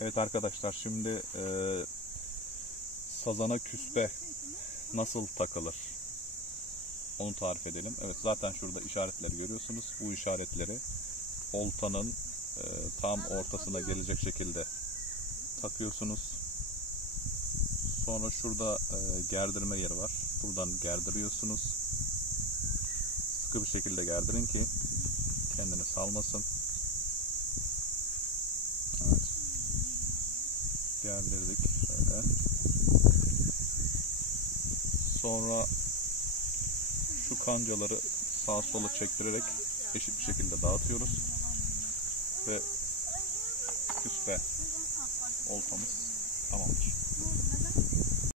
Evet arkadaşlar, şimdi sazana küspe nasıl takılır onu tarif edelim. Evet, zaten şurada işaretleri görüyorsunuz. Bu işaretleri oltanın tam ortasına gelecek şekilde takıyorsunuz. Sonra şurada gerdirme yeri var. Buradan gerdiriyorsunuz. Sıkı bir şekilde gerdirin ki kendini salmasın. Evet. Gerdirdik şöyle. Sonra şu kancaları sağa sola çektirerek eşit bir şekilde dağıtıyoruz ve küspe oltamız tamamdır.